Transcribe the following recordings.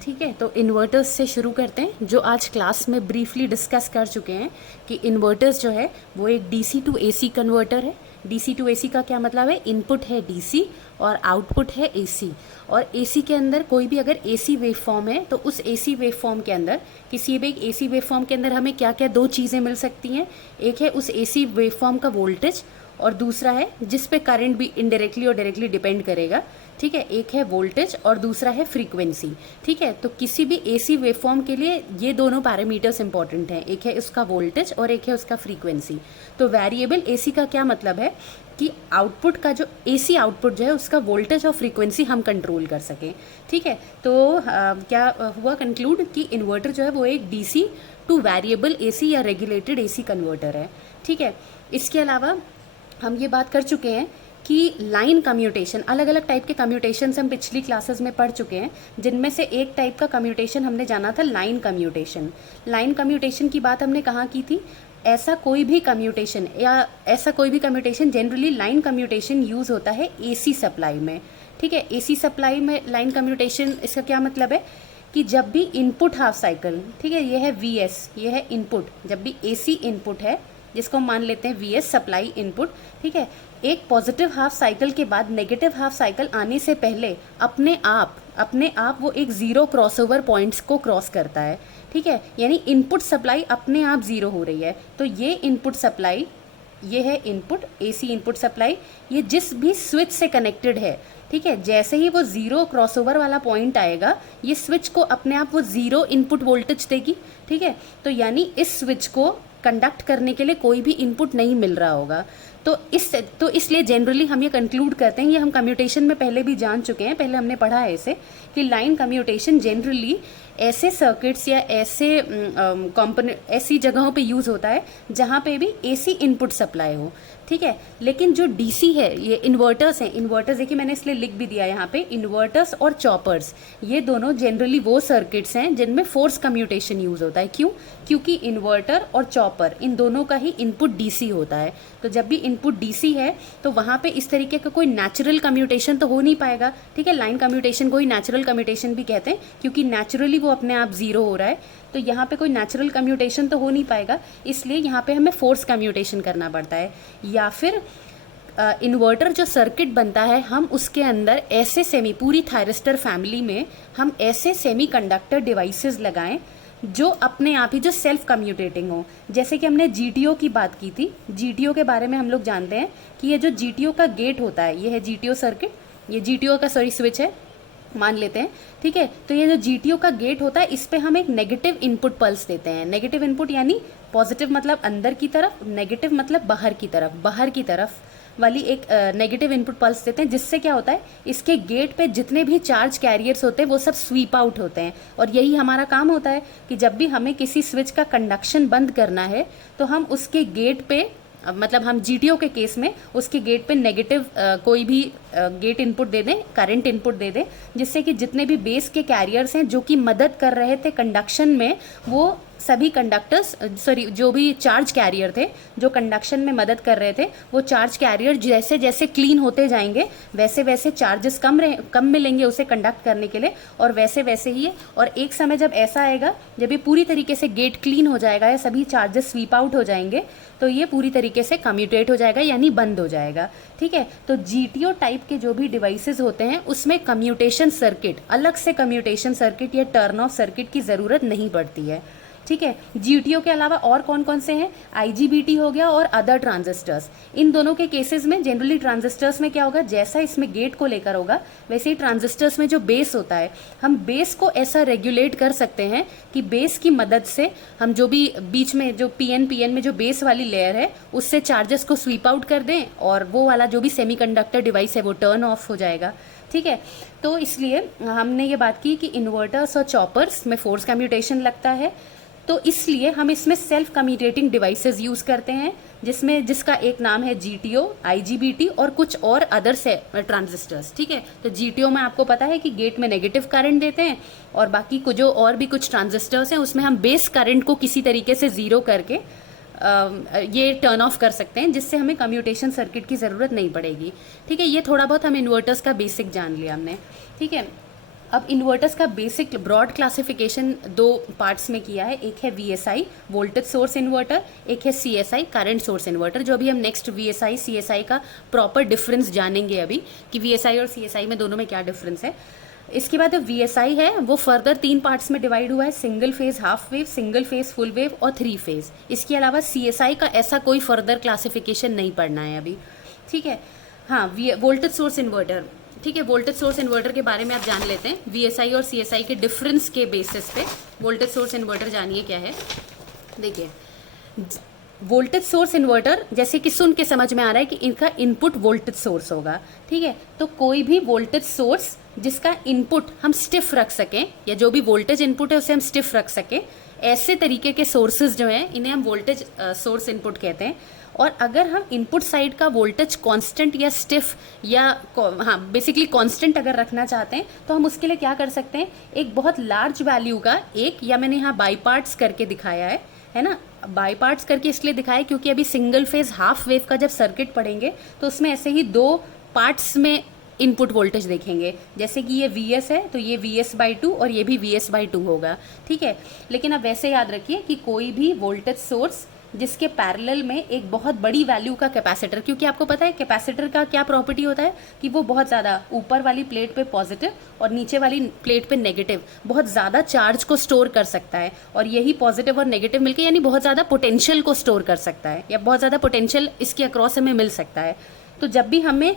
ठीक है, तो इन्वर्टर्स से शुरू करते हैं, जो आज क्लास में ब्रीफली डिस्कस कर चुके हैं कि इन्वर्टर्स जो है वो एक डीसी टू एसी कन्वर्टर है। डीसी टू एसी का क्या मतलब है? इनपुट है डीसी और आउटपुट है एसी। और एसी के अंदर कोई भी अगर एसी वेव फॉर्म है तो उस एसी वेव फॉर्म के अंदर, किसी भी एक एसी वेव फॉर्म के अंदर हमें क्या क्या दो चीज़ें मिल सकती हैं। एक है उस एसी वेव फॉर्म का वोल्टेज, और दूसरा है जिस पे करंट भी इनडायरेक्टली और डायरेक्टली डिपेंड करेगा। ठीक है, एक है वोल्टेज और दूसरा है फ्रीक्वेंसी। ठीक है, तो किसी भी एसी वेवफॉर्म के लिए ये दोनों पैरामीटर्स इंपॉर्टेंट हैं, एक है उसका वोल्टेज और एक है उसका फ्रीक्वेंसी। तो वेरिएबल एसी का क्या मतलब है कि आउटपुट का जो एसी आउटपुट जो है उसका वोल्टेज और फ्रीक्वेंसी हम कंट्रोल कर सकें। ठीक है, तो क्या हुआ कंक्लूड कि इन्वर्टर जो है वो एक डीसी टू वेरिएबल एसी या रेगुलेटेड एसी कन्वर्टर है। ठीक है, इसके अलावा हम ये बात कर चुके हैं कि लाइन कम्यूटेशन, अलग अलग टाइप के कम्यूटेशन हम पिछली क्लासेस में पढ़ चुके हैं, जिनमें से एक टाइप का कम्यूटेशन हमने जाना था लाइन कम्यूटेशन। लाइन कम्यूटेशन की बात हमने कहाँ की थी? ऐसा कोई भी कम्यूटेशन या ऐसा कोई भी commutation, generally line commutation use होता है एसी सप्लाई में। ठीक है, एसी सप्लाई में लाइन कम्यूटेशन, इसका क्या मतलब है कि जब भी इनपुट हाफ साइकिल, ठीक है, ये है वी एस, ये है इनपुट, जब भी एसी इनपुट है जिसको हम मान लेते हैं वी एस सप्लाई इनपुट। ठीक है, एक पॉजिटिव हाफ साइकिल के बाद नेगेटिव हाफ साइकिल आने से पहले अपने आप वो एक ज़ीरो क्रॉसओवर पॉइंट्स को क्रॉस करता है। ठीक है, यानी इनपुट सप्लाई अपने आप ज़ीरो हो रही है। तो ये इनपुट सप्लाई, ये है इनपुट, एसी इनपुट सप्लाई, ये जिस भी स्विच से कनेक्टेड है, ठीक है, जैसे ही वो ज़ीरो क्रॉसओवर वाला पॉइंट आएगा, ये स्विच को अपने आप वो ज़ीरो इनपुट वोल्टेज देगी। ठीक है, तो यानी इस स्विच को कंडक्ट करने के लिए कोई भी इनपुट नहीं मिल रहा होगा। तो इसलिए जनरली हम ये कंक्लूड करते हैं, ये हम कम्यूटेशन में पहले भी जान चुके हैं, पहले हमने पढ़ा है इसे, कि लाइन कम्यूटेशन जनरली ऐसे सर्किट्स या ऐसे कंपोनेंट, ऐसी जगहों पे यूज़ होता है जहाँ पे भी एसी इनपुट सप्लाई हो। ठीक है, लेकिन जो डीसी है, ये इन्वर्टर्स हैं, इन्वर्टर्स देखिए मैंने इसलिए लिख भी दिया यहाँ पे, इन्वर्टर्स और चॉपर्स, ये दोनों जनरली वो सर्किट्स हैं जिनमें फोर्स कम्यूटेशन यूज़ होता है। क्यों? क्योंकि इन्वर्टर और चॉपर, इन दोनों का ही इनपुट डीसी होता है। तो जब भी इनपुट डीसी है तो वहाँ पे इस तरीके का कोई नेचुरल कम्यूटेशन तो हो नहीं पाएगा। ठीक है, लाइन कम्यूटेशन को ही नेचुरल कम्यूटेशन भी कहते हैं, क्योंकि नेचुरली वो अपने आप ज़ीरो हो रहा है। तो यहाँ पे कोई नेचुरल कम्यूटेशन तो हो नहीं पाएगा, इसलिए यहाँ पे हमें फोर्स कम्यूटेशन करना पड़ता है। या फिर इन्वर्टर जो सर्किट बनता है, हम उसके अंदर ऐसे सेमी, पूरी थायरिस्टर फैमिली में हम ऐसे सेमी कंडक्टर डिवाइसेस लगाएं जो अपने आप ही, जो सेल्फ कम्यूटेटिंग हो। जैसे कि हमने जीटीओ की बात की थी, जीटीओ के बारे में हम लोग जानते हैं कि ये जो जीटीओ का गेट होता है, ये है जीटीओ सर्किट, ये जीटीओ का स्विच है मान लेते हैं। ठीक है, तो ये जो जीटीओ का गेट होता है, इस पे हम एक नेगेटिव इनपुट पल्स देते हैं। नेगेटिव इनपुट यानी पॉजिटिव मतलब अंदर की तरफ, नेगेटिव मतलब बाहर की तरफ वाली एक नेगेटिव इनपुट पल्स देते हैं, जिससे क्या होता है, इसके गेट पे जितने भी चार्ज कैरियर्स होते हैं वो सब स्वीप आउट होते हैं। और यही हमारा काम होता है कि जब भी हमें किसी स्विच का कंडक्शन बंद करना है तो हम उसके गेट पे, मतलब हम जीटीओ के केस में उसके गेट पे नेगेटिव कोई भी गेट इनपुट दे दें, करंट इनपुट दे दें, जिससे कि जितने भी बेस के कैरियर्स हैं जो कि मदद कर रहे थे कंडक्शन में, वो सभी कंडक्टर्स, जो भी चार्ज कैरियर थे जो कंडक्शन में मदद कर रहे थे, वो चार्ज कैरियर जैसे जैसे क्लीन होते जाएंगे वैसे वैसे चार्जेस कम मिलेंगे उसे कंडक्ट करने के लिए, और वैसे वैसे ही। और एक समय जब ऐसा आएगा जब ये पूरी तरीके से गेट क्लीन हो जाएगा या सभी चार्जेस स्वीप आउट हो जाएंगे, तो ये पूरी तरीके से कम्यूटेट हो जाएगा, यानी बंद हो जाएगा। ठीक है, तो जीटीओ टाइप के जो भी डिवाइसेस होते हैं उसमें कम्यूटेशन सर्किट, अलग से कम्यूटेशन सर्किट या टर्न ऑफ सर्किट की ज़रूरत नहीं पड़ती है। ठीक है, जीटीओ के अलावा और कौन कौन से हैं? आईजीबीटी हो गया और अदर ट्रांजिस्टर्स। इन दोनों के केसेस में जनरली ट्रांजिस्टर्स में क्या होगा, जैसा इसमें गेट को लेकर होगा वैसे ही ट्रांजिस्टर्स में जो बेस होता है, हम बेस को ऐसा रेगुलेट कर सकते हैं कि बेस की मदद से हम जो भी बीच में जो पीएन में जो बेस वाली लेयर है उससे चार्जेस को स्वीप आउट कर दें, और वो वाला जो भी सेमीकंडक्टर डिवाइस है वो टर्न ऑफ हो जाएगा। ठीक है, तो इसलिए हमने ये बात की कि इन्वर्टर्स और चॉपर्स में फोर्स कम्यूटेशन लगता है, तो इसलिए हम इसमें सेल्फ कम्यूटेटिंग डिवाइसेस यूज़ करते हैं, जिसका एक नाम है जीटीओ, आईजीबीटी और कुछ और अदर से ट्रांजिस्टर्स। ठीक है, तो जीटीओ में आपको पता है कि गेट में नेगेटिव करंट देते हैं, और बाकी को जो और भी कुछ ट्रांजिस्टर्स हैं उसमें हम बेस करंट को किसी तरीके से ज़ीरो करके ये टर्न ऑफ कर सकते हैं, जिससे हमें कम्यूटेशन सर्किट की ज़रूरत नहीं पड़ेगी। ठीक है, ये थोड़ा बहुत हम इन्वर्टर्स का बेसिक जान लिया हमने। ठीक है, अब इन्वर्टर्स का बेसिक ब्रॉड क्लासिफिकेशन दो पार्ट्स में किया है, एक है VSI वोल्टेज सोर्स इन्वर्टर, एक है CSI करंट सोर्स इन्वर्टर, जो अभी हम नेक्स्ट VSI CSI का प्रॉपर डिफरेंस जानेंगे अभी कि VSI और CSI में दोनों में क्या डिफरेंस है। इसके बाद जो VSI है वो फर्दर 3 पार्ट्स में डिवाइड हुआ है, single phase half wave, single phase full wave और 3 फेज। इसके अलावा CSI का ऐसा कोई फर्दर क्लासिफिकेशन नहीं पढ़ना है अभी, ठीक है। हाँ, वोल्टेज सोर्स इन्वर्टर, ठीक है, वोल्टेज सोर्स इन्वर्टर के बारे में आप जान लेते हैं। VSI और CSI के डिफरेंस के बेसिस पे वोल्टेज सोर्स इन्वर्टर जानिए क्या है। देखिए, वोल्टेज सोर्स इन्वर्टर जैसे कि सुन के समझ में आ रहा है कि इनका इनपुट वोल्टेज सोर्स होगा, ठीक है। तो कोई भी वोल्टेज सोर्स जिसका इनपुट हम स्टिफ रख सकें, या जो भी वोल्टेज इनपुट है उसे हम स्टिफ रख सकें, ऐसे तरीके के सोर्सेज जो हैं इन्हें हम वोल्टेज सोर्स इनपुट कहते हैं। और अगर हम इनपुट साइड का वोल्टेज कांस्टेंट या स्टिफ या हाँ बेसिकली कांस्टेंट अगर रखना चाहते हैं तो हम उसके लिए क्या कर सकते हैं, एक बहुत लार्ज वैल्यू का एक, या मैंने यहाँ बाई पार्ट्स करके दिखाया है ना, बाई पार्ट्स करके इसलिए दिखाया क्योंकि अभी सिंगल फेज हाफ वेव का जब सर्किट पढ़ेंगे तो उसमें ऐसे ही 2 पार्ट्स में इनपुट वोल्टेज देखेंगे, जैसे कि ये Vs है तो ये Vs/2 और ये भी Vs/2 होगा, ठीक है। लेकिन अब वैसे याद रखिए कि कोई भी वोल्टेज सोर्स जिसके पैरेलल में एक बहुत बड़ी वैल्यू का कैपेसिटर, क्योंकि आपको पता है कैपेसिटर का क्या प्रॉपर्टी होता है कि वो बहुत ज़्यादा ऊपर वाली प्लेट पे पॉजिटिव और नीचे वाली प्लेट पे नेगेटिव बहुत ज़्यादा चार्ज को स्टोर कर सकता है, और यही पॉजिटिव और नेगेटिव मिलके यानी बहुत ज़्यादा पोटेंशियल को स्टोर कर सकता है, या बहुत ज़्यादा पोटेंशियल इसके अक्रॉस हमें मिल सकता है। तो जब भी हमें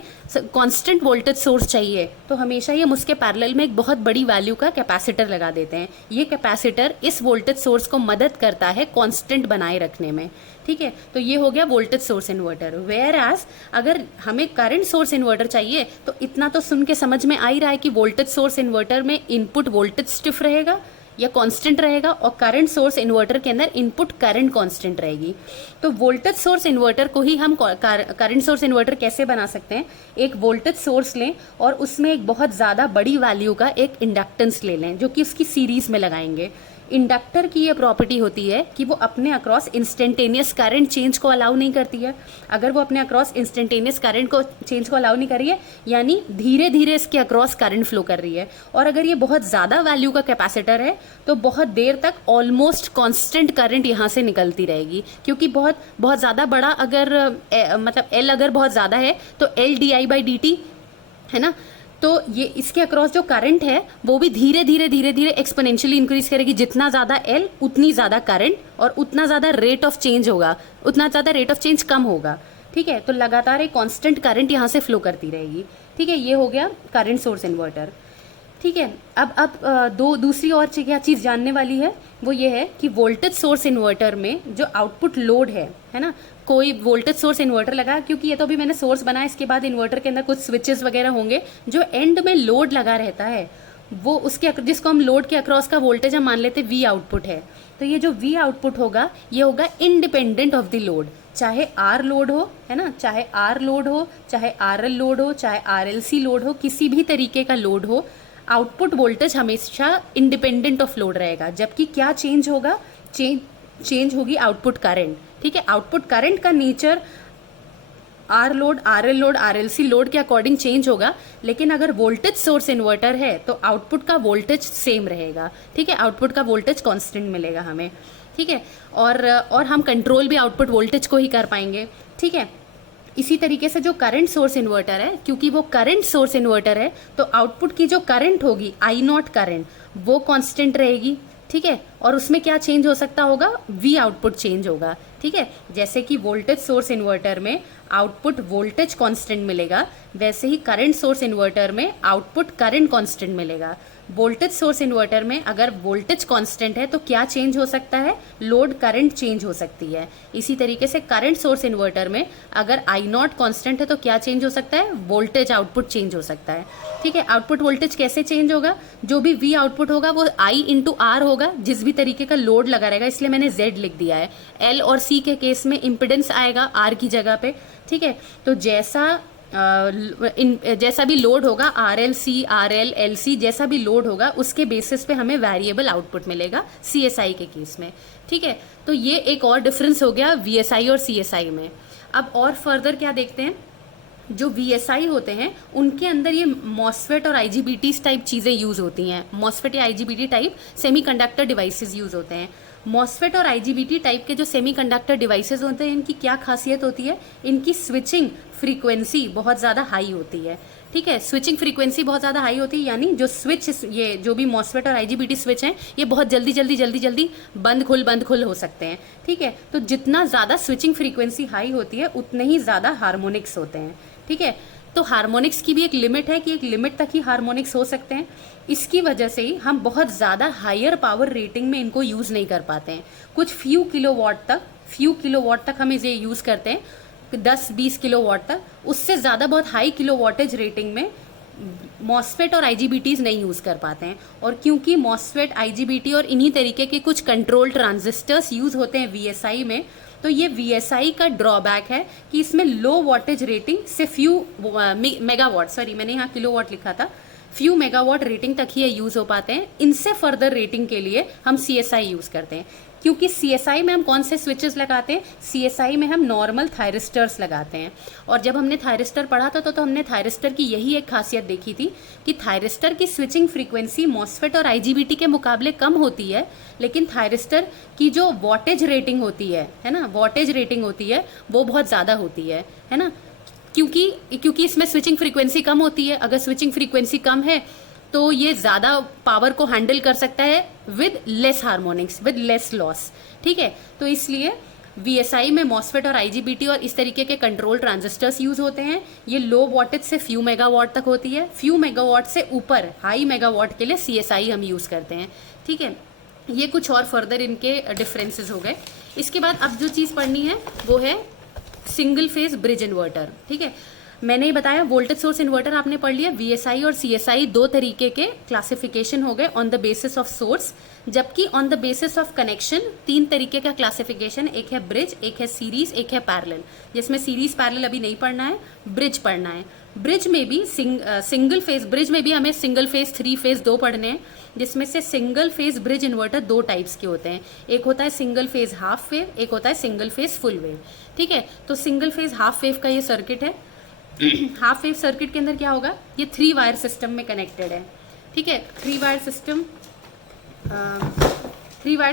कांस्टेंट वोल्टेज सोर्स चाहिए तो हमेशा ही हम उसके पैरेलल में एक बहुत बड़ी वैल्यू का कैपेसिटर लगा देते हैं। ये कैपेसिटर इस वोल्टेज सोर्स को मदद करता है कांस्टेंट बनाए रखने में, ठीक है। तो ये हो गया voltage source inverter. Whereas अगर हमें करंट सोर्स इन्वर्टर चाहिए तो इतना तो सुन के समझ में आ ही रहा है कि वोल्टेज सोर्स इन्वर्टर में इनपुट वोल्टेज स्टिफ रहेगा या कांस्टेंट रहेगा, और करंट सोर्स इन्वर्टर के अंदर इनपुट करंट कांस्टेंट रहेगी। तो वोल्टेज सोर्स इन्वर्टर को ही हम करंट सोर्स इन्वर्टर कैसे बना सकते हैं, एक वोल्टेज सोर्स लें और उसमें एक बहुत ज़्यादा बड़ी वैल्यू का एक इंडक्टेंस ले लें जो कि उसकी सीरीज में लगाएंगे। इंडक्टर की ये प्रॉपर्टी होती है कि वो अपने अक्रॉस इंस्टेंटेनियस करंट चेंज को अलाउ नहीं करती है। अगर वो अपने अक्रॉस इंस्टेंटेनियस करंट को चेंज को अलाउ नहीं कर रही है, यानी धीरे धीरे इसके अक्रॉस करंट फ्लो कर रही है, और अगर ये बहुत ज़्यादा वैल्यू का कैपेसिटर है तो बहुत देर तक ऑलमोस्ट कांस्टेंट करंट यहाँ से निकलती रहेगी, क्योंकि बहुत बहुत ज़्यादा बड़ा अगर मतलब L अगर बहुत ज़्यादा है तो LdI/dt है ना, तो ये इसके अक्रॉस जो करंट है वो भी धीरे धीरे एक्सपोनेंशियली इंक्रीज करेगी। जितना ज़्यादा L उतनी ज़्यादा करंट और उतना ज़्यादा रेट ऑफ चेंज होगा, उतना ज़्यादा रेट ऑफ चेंज कम होगा, ठीक है। तो लगातार एक कांस्टेंट करंट यहाँ से फ्लो करती रहेगी, ठीक है। ये हो गया करंट सोर्स इन्वर्टर, ठीक है। अब दूसरी और क्या चीज़ जानने वाली है वो ये है कि वोल्टेज सोर्स इन्वर्टर में जो आउटपुट लोड है ना, कोई वोल्टेज सोर्स इन्वर्टर लगा, क्योंकि ये तो अभी मैंने सोर्स बनाया, इसके बाद इन्वर्टर के अंदर कुछ स्विचेस वगैरह होंगे, जो एंड में लोड लगा रहता है वो उसके जिसको हम लोड के अक्रॉस का वोल्टेज हम मान लेते हैं V आउटपुट है। तो ये जो V आउटपुट होगा ये होगा इंडिपेंडेंट ऑफ द लोड, चाहे R लोड हो है ना, चाहे R लोड हो, चाहे RL लोड हो, चाहे RLC लोड हो, किसी भी तरीके का लोड हो, आउटपुट वोल्टेज हमेशा इंडिपेंडेंट ऑफ लोड रहेगा। जबकि क्या चेंज होगा, चेंज होगी आउटपुट करंट, ठीक है। आउटपुट करंट का nature R load, RL load, RLC load के अकॉर्डिंग चेंज होगा, लेकिन अगर वोल्टेज सोर्स इन्वर्टर है तो आउटपुट का वोल्टेज सेम रहेगा, ठीक है। आउटपुट का वोल्टेज कांस्टेंट मिलेगा हमें, ठीक है। और हम कंट्रोल भी आउटपुट वोल्टेज को ही कर पाएंगे, ठीक है। इसी तरीके से जो करंट सोर्स इन्वर्टर है, क्योंकि वो करंट सोर्स इन्वर्टर है तो आउटपुट की जो करंट होगी I0 करंट वो कांस्टेंट रहेगी, ठीक है। और उसमें क्या चेंज हो सकता होगा, V आउटपुट चेंज होगा, ठीक है। जैसे कि वोल्टेज सोर्स इन्वर्टर में आउटपुट वोल्टेज कांस्टेंट मिलेगा, वैसे ही करंट सोर्स इन्वर्टर में आउटपुट करंट कांस्टेंट मिलेगा। वोल्टेज सोर्स इन्वर्टर में अगर वोल्टेज कांस्टेंट है तो क्या चेंज हो सकता है, लोड करंट चेंज हो सकती है। इसी तरीके से करंट सोर्स इन्वर्टर में अगर I0 कांस्टेंट है तो क्या चेंज हो सकता है, वोल्टेज आउटपुट चेंज हो सकता है, ठीक है। आउटपुट वोल्टेज कैसे चेंज होगा, जो भी V आउटपुट होगा वो I/R होगा, जिस भी तरीके का लोड लगा रहेगा, इसलिए मैंने Z लिख दिया है। L और C के केस में इम्पिडेंस आएगा R की जगह पे, ठीक है। तो जैसा भी लोड होगा RLC, RL, LC जैसा भी लोड होगा उसके बेसिस पे हमें वेरिएबल आउटपुट मिलेगा CSI के केस में, ठीक है। तो ये एक और डिफरेंस हो गया VSI और CSI में। अब और फर्दर क्या देखते हैं, जो VSI होते हैं उनके अंदर ये मॉसफेट और IGBTs टाइप चीज़ें यूज़ होती हैं। मॉसफेट या IGBT type semiconductor devices use होते हैं। मॉसफेट और IGBT टाइप के जो सेमीकंडक्टर डिवाइसेस होते हैं, इनकी क्या खासियत होती है, इनकी स्विचिंग फ्रीक्वेंसी बहुत ज़्यादा हाई होती है। ठीक है, स्विचिंग फ्रीक्वेंसी बहुत ज़्यादा हाई होती है, यानी जो स्विच, ये जो भी मॉसफेट और IGBT स्विच हैं, ये बहुत जल्दी जल्दी जल्दी जल्दी बंद खुल हो सकते हैं। ठीक है, तो जितना ज़्यादा स्विचिंग फ्रीक्वेंसी हाई होती है उतने ही ज़्यादा हार्मोनिक्स होते हैं। ठीक है, तो हार्मोनिक्स की भी एक लिमिट है कि एक लिमिट तक ही हार्मोनिक्स हो सकते हैं। इसकी वजह से ही हम बहुत ज़्यादा हायर पावर रेटिंग में इनको यूज़ नहीं कर पाते हैं। कुछ फ्यू किलोवाट तक हम इसे यूज़ करते हैं, 10-20 किलोवाट तक। उससे ज़्यादा बहुत हाई किलोवाटेज रेटिंग में मॉसफेट और IGBTs नहीं यूज़ कर पाते हैं। और क्योंकि मॉसफेट, IGBT और इन्हीं तरीके के कुछ कंट्रोल ट्रांजिस्टर्स यूज़ होते हैं VSI में, तो ये VSI का ड्रॉबैक है कि इसमें लो वॉटेज रेटिंग से फ्यू मेगावाट, सॉरी मैंने यहाँ किलोवाट लिखा था, फ्यू मेगावाट रेटिंग तक ही ये यूज़ हो पाते हैं। इनसे फर्दर रेटिंग के लिए हम CSI यूज़ करते हैं। क्योंकि CSI में हम कौन से स्विचेस लगाते हैं, CSI में हम नॉर्मल थायरिस्टर्स लगाते हैं। और जब हमने थायरिस्टर पढ़ा था तो हमने थायरिस्टर की यही एक खासियत देखी थी कि थायरिस्टर की स्विचिंग फ्रीक्वेंसी मॉसफेट और IGBT के मुकाबले कम होती है, लेकिन थायरिस्टर की जो वॉटेज रेटिंग होती है ना, वॉटेज रेटिंग होती है वो बहुत ज़्यादा होती है ना, क्योंकि इसमें स्विचिंग फ्रीक्वेंसी कम होती है। अगर स्विचिंग फ्रीक्वेंसी कम है तो ये ज़्यादा पावर को हैंडल कर सकता है with less harmonics, with less loss. ठीक है, तो इसलिए VSI में मॉसफेट और IGBT और इस तरीके के कंट्रोल ट्रांजिस्टर्स यूज़ होते हैं। ये लो वॉटेज से फ्यू मेगावाट तक होती है, फ्यू मेगावाट से ऊपर हाई मेगावाट के लिए CSI हम यूज़ करते हैं। ठीक है, ये कुछ और फर्दर इनके डिफरेंसेस हो गए। इसके बाद अब जो चीज़ पढ़नी है वो है सिंगल फेज ब्रिज इन्वर्टर। ठीक है, मैंने ही बताया वोल्टेज सोर्स इन्वर्टर आपने पढ़ लिया। VSI और CSI दो तरीके के क्लासिफिकेशन हो गए on the basis of source, जबकि on the basis of connection 3 तरीके का क्लासिफिकेशन, एक है ब्रिज, एक है सीरीज, एक है पैरेलल। जिसमें सीरीज पैरेलल अभी नहीं पढ़ना है, ब्रिज पढ़ना है। ब्रिज में भी सिंगल फेज, ब्रिज में भी हमें सिंगल फेज, 3 फेज 2 पढ़ने हैं, जिसमें से single phase bridge inverter 2 types के होते हैं। एक होता है सिंगल फेज हाफ वेव, एक होता है सिंगल फेज फुल वेव। ठीक है, तो सिंगल फेज हाफ वेव का ये सर्किट है। हाफ वेव सर्किट के अंदर क्या होगा, ये 3 वायर सिस्टम में कनेक्टेड है। ठीक है, 3 वायर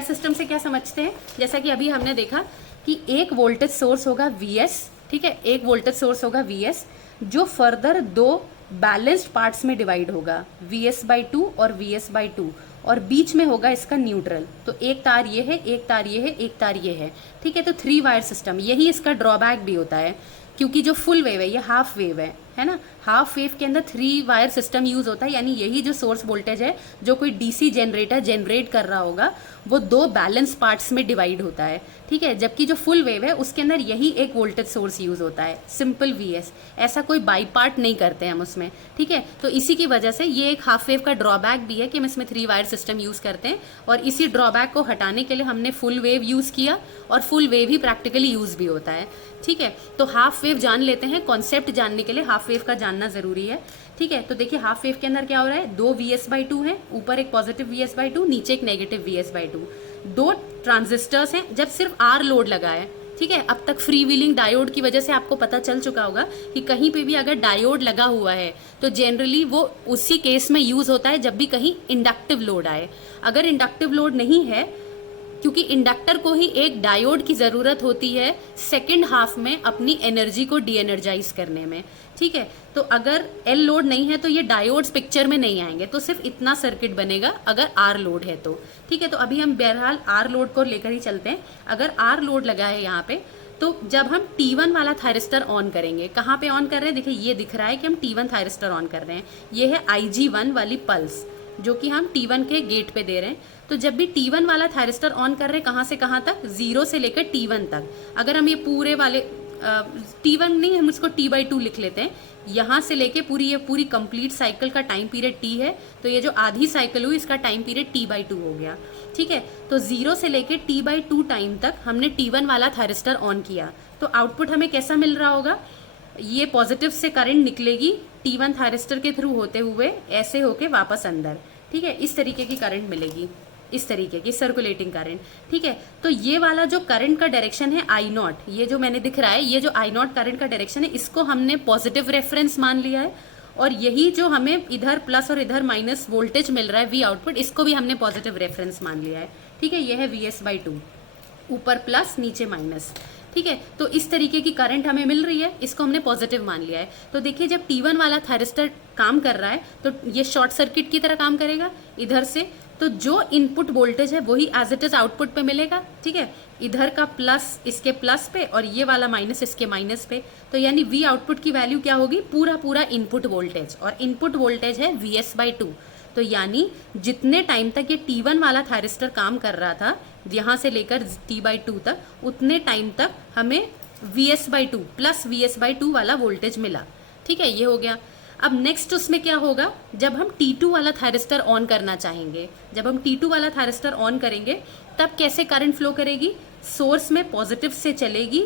सिस्टम से क्या समझते हैं, जैसा कि अभी हमने देखा कि एक वोल्टेज सोर्स होगा VS। ठीक है, एक वोल्टेज सोर्स होगा VS जो फर्दर 2 बैलेंस्ड पार्ट्स में डिवाइड होगा, VS/2 और VS/2, और बीच में होगा इसका न्यूट्रल। तो एक तार ये है, एक तार ये है, एक तार ये है। ठीक है, तो 3 वायर सिस्टम, यही इसका ड्रॉबैक भी होता है, क्योंकि जो फुल वेव है ये हाफ वेव है ना। हाफ वेव के अंदर 3 वायर सिस्टम यूज होता है, यानी यही जो सोर्स वोल्टेज है जो कोई DC जनरेटर जनरेट कर रहा होगा वो 2 बैलेंस पार्ट्स में डिवाइड होता है। ठीक है, जबकि जो फुल वेव है उसके अंदर यही एक वोल्टेज सोर्स यूज होता है, सिंपल VS। ऐसा कोई बाई पार्ट नहीं करते हम उसमें। ठीक है, तो इसी की वजह से ये एक हाफ वेव का ड्रॉबैक भी है कि हम इसमें 3 वायर सिस्टम यूज करते हैं, और इसी ड्रॉबैक को हटाने के लिए हमने फुल वेव यूज किया, और फुल वेव ही प्रैक्टिकली यूज भी होता है। ठीक है, तो हाफ वेव जान लेते हैं। कॉन्सेप्ट जानने के लिए हाफ वेव का जानना जरूरी है। ठीक है, तो देखिए हाफ वेव के अंदर क्या हो रहा है, 2 VS/2 है, ऊपर एक पॉजिटिव VS/2, नीचे एक नेगेटिव VS/2। 2 ट्रांजिस्टर्स हैं, जब सिर्फ R लोड लगा है। ठीक है, अब तक फ्री व्हीलिंग डायोड की वजह से आपको पता चल चुका होगा कि कहीं पे भी अगर डायोड लगा हुआ है तो जनरली वो उसी केस में यूज होता है जब भी कहीं इंडक्टिव लोड आए। अगर इंडक्टिव लोड नहीं है, क्योंकि इंडक्टर को ही एक डायोड की ज़रूरत होती है सेकेंड हाफ में अपनी एनर्जी को डी एनर्जाइज करने में। ठीक है, तो अगर L लोड नहीं है तो ये डायोड्स पिक्चर में नहीं आएंगे, तो सिर्फ इतना सर्किट बनेगा अगर R लोड है तो। ठीक है, तो अभी हम बहरहाल R लोड को लेकर ही चलते हैं। अगर R लोड लगा है यहाँ पे, तो जब हम T1 वाला थायरिस्टर ऑन करेंगे, कहाँ पे ऑन कर रहे हैं, देखिए ये दिख रहा है कि हम T1 थायरिस्टर ऑन कर रहे हैं। ये है IG1 वाली पल्स जो कि हम T1 के गेट पे दे रहे हैं। तो जब भी T1 वाला थायरिस्टर ऑन कर रहे हैं, कहाँ से कहाँ तक, 0 से लेकर T1 तक। अगर हम ये पूरे वाले T1 नहीं, हम इसको T/2 लिख लेते हैं। यहाँ से लेके ये पूरी कंप्लीट साइकिल का टाइम पीरियड T है, तो ये जो आधी साइकिल हुई इसका टाइम पीरियड T/2 हो गया। ठीक है, तो 0 से लेके T/2 टाइम तक हमने T1 वाला थायरिस्टर ऑन किया, तो आउटपुट हमें कैसा मिल रहा होगा, ये पॉजिटिव से करंट निकलेगी T1 थायरिस्टर के थ्रू होते हुए ऐसे होके वापस अंदर। ठीक है, इस तरीके की करंट मिलेगी। इस तरीके की सर्कुलेटिंग करंट, ठीक है। तो ये वाला जो करंट का डायरेक्शन है आई नॉट, ये जो मैंने दिख रहा है, ये जो आई नॉट करंट का डायरेक्शन है, इसको हमने पॉजिटिव रेफरेंस मान लिया है। और यही जो हमें इधर प्लस और इधर माइनस वोल्टेज मिल रहा है वी आउटपुट, इसको भी हमने पॉजिटिव रेफरेंस मान लिया है, ठीक है। ये है VS/2, ऊपर प्लस नीचे माइनस, ठीक है। तो इस तरीके की करंट हमें मिल रही है, इसको हमने पॉजिटिव मान लिया है। तो देखिए जब T1 वाला थायरिस्टर काम कर रहा है तो ये शॉर्ट सर्किट की तरह काम करेगा इधर से, तो जो इनपुट वोल्टेज है वही एज इट इज आउटपुट पे मिलेगा, ठीक है। इधर का प्लस इसके प्लस पे और ये वाला माइनस इसके माइनस पे, तो यानी V आउटपुट की वैल्यू क्या होगी, पूरा पूरा इनपुट वोल्टेज, और इनपुट वोल्टेज है VS/2। तो यानी जितने टाइम तक ये T1 वाला थायरिस्टर काम कर रहा था, यहाँ से लेकर T/2 तक, उतने टाइम तक हमें VS/2 प्लस VS/2 वाला वोल्टेज मिला, ठीक है। ये हो गया। अब नेक्स्ट उसमें क्या होगा, जब हम T2 वाला थायरिस्टर ऑन करना चाहेंगे, जब हम T2 वाला थायरिस्टर ऑन करेंगे तब कैसे करंट फ्लो करेगी, सोर्स में पॉजिटिव से चलेगी,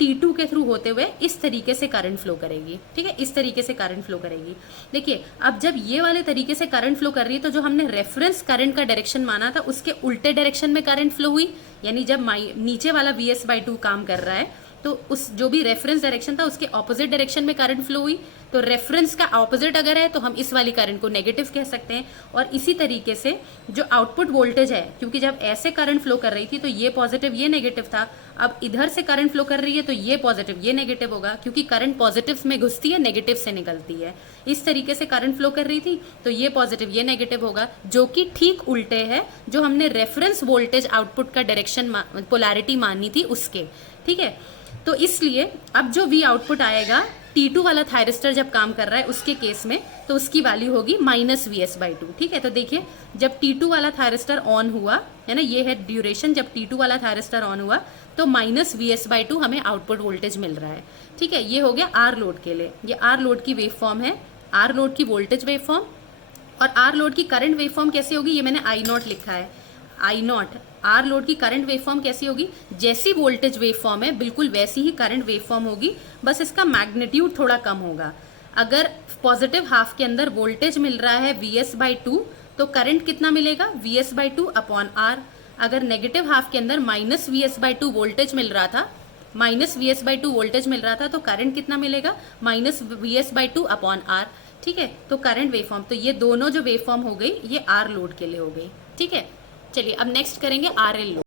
T2 के थ्रू होते हुए इस तरीके से करंट फ्लो करेगी, ठीक है। इस तरीके से करंट फ्लो करेगी। देखिए अब जब ये वाले तरीके से करंट फ्लो कर रही है, तो जो हमने रेफरेंस करंट का डायरेक्शन माना था उसके उल्टे डायरेक्शन में करंट फ्लो हुई, यानी जब नीचे वाला VS/2 काम कर रहा है तो उस जो भी रेफरेंस डायरेक्शन था उसके ऑपोजिट डायरेक्शन में करंट फ्लो हुई। तो रेफरेंस का ऑपोजिट अगर है तो हम इस वाली करंट को नेगेटिव कह सकते हैं। और इसी तरीके से जो आउटपुट वोल्टेज है, क्योंकि जब ऐसे करंट फ्लो कर रही थी तो ये पॉजिटिव ये नेगेटिव था, अब इधर से करंट फ्लो कर रही है तो ये पॉजिटिव ये नेगेटिव होगा, क्योंकि करंट पॉजिटिव में घुसती है नेगेटिव से निकलती है। इस तरीके से करंट फ्लो कर रही थी तो ये पॉजिटिव ये नेगेटिव होगा, जो कि ठीक उल्टे है जो हमने रेफरेंस वोल्टेज आउटपुट का डायरेक्शन पोलैरिटी मानी थी उसके, ठीक है। तो इसलिए अब जो V आउटपुट आएगा T2 वाला थायरिस्टर जब काम कर रहा है उसके केस में, तो उसकी वैल्यू होगी -VS/2, ठीक है। तो देखिए जब T2 वाला थायरिस्टर ऑन हुआ है ना, ये है ड्यूरेशन, जब T2 वाला थायरिस्टर ऑन हुआ तो -VS/2 हमें आउटपुट वोल्टेज मिल रहा है, ठीक है। ये हो गया R लोड के लिए, ये R लोड की वेव फॉर्म है, R लोड की वोल्टेज वेव फॉर्म। और R लोड की करंट वेव फॉर्म कैसी होगी, ये मैंने I0 लिखा है, I0। आर लोड की करंट वेवफॉर्म कैसी होगी, जैसी वोल्टेज वेवफॉर्म है बिल्कुल वैसी ही करंट वेवफॉर्म होगी, बस इसका मैग्नीट्यूड थोड़ा कम होगा। अगर पॉजिटिव हाफ के अंदर वोल्टेज मिल रहा है VS/2 तो करंट कितना मिलेगा, VS/2 अपॉन R। अगर नेगेटिव हाफ के अंदर -VS/2 वोल्टेज मिल रहा था, -VS/2 वोल्टेज मिल रहा था तो करंट कितना मिलेगा, -VS/2 अपॉन R, ठीक है। तो करंट वेवफॉर्म, तो ये दोनों जो वेवफॉर्म हो गई ये R लोड के लिए हो गई, ठीक है। चलिए अब नेक्स्ट करेंगे RL लोड।